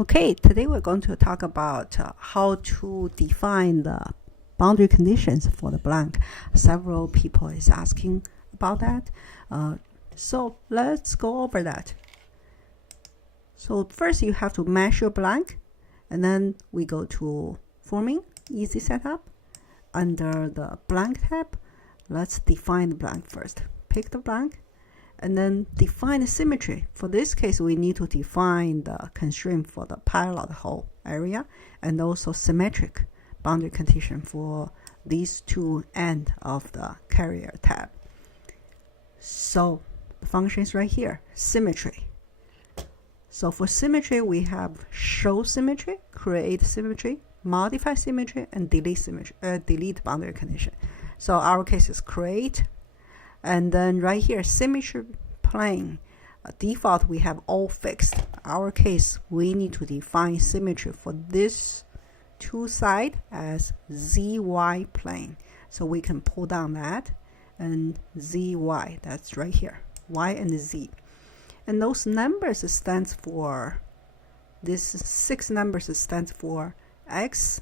Okay, today we're going to talk about how to define the boundary conditions for the blank. Several people is asking about that. So let's go over that. So first you have to mesh your blank, and then we go to forming, easy setup. Under the blank tab, let's define the blank first. Pick the blank, and then define the symmetry. For this case, we need to define the constraint for the pilot hole area and also symmetric boundary condition for these two ends of the carrier tab. So the function is right here, symmetry. So for symmetry, we have show symmetry, create symmetry, modify symmetry, and delete symmetry, delete boundary condition. So our case is create. And then right here, symmetry plane. Default, we have all fixed. Our case, we need to define symmetry for this two side as ZY plane. So we can pull down that and ZY, that's right here, Y and Z. And those numbers stands for, this 6 numbers stands for X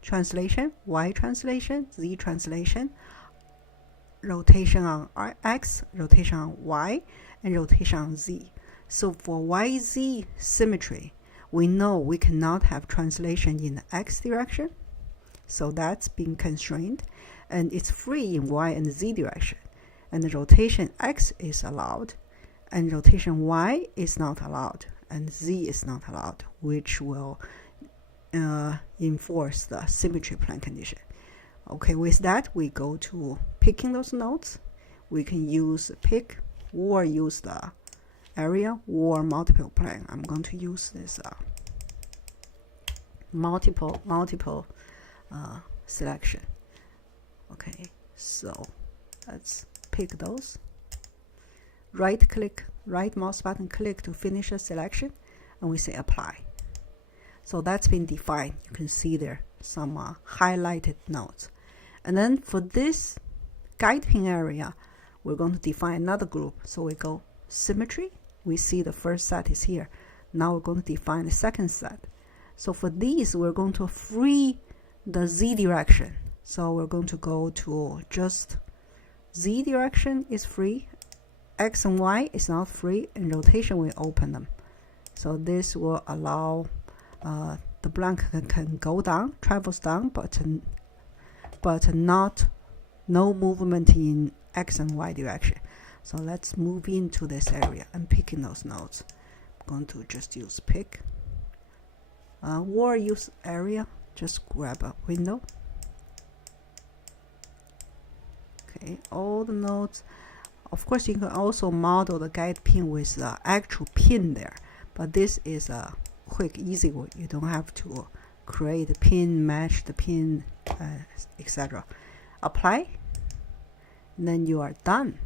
translation, Y translation, Z translation, rotation on X, rotation on Y, and rotation on Z. So for YZ symmetry, we know we cannot have translation in the X direction, so that's being constrained, and it's free in Y and Z direction. And the rotation X is allowed, and rotation Y is not allowed, and Z is not allowed, which will enforce the symmetry plane condition. Okay, with that, we go to picking those nodes. We can use pick or use the area or multiple plane. I'm going to use this multiple selection. Okay, so let's pick those. Right click, right mouse button click to finish a selection, and we say apply. So that's been defined. You can see there some highlighted nodes. And then for this guide pin area, we're going to define another group. So we go symmetry. We see the first set is here. Now we're going to define the second set. So for these, we're going to free the Z direction. So we're going to go to just Z direction is free. X and Y is not free, and rotation we open them. So this will allow the blank can go down, travels down, but no movement in X and Y direction. So let's move into this area and picking those nodes. I'm going to just use pick or use area. Just grab a window. Okay, all the nodes. Of course, you can also model the guide pin with the actual pin there, but this is a quick, easy way. You don't have to create a pin, match the pin, etc. Apply, and then you are done.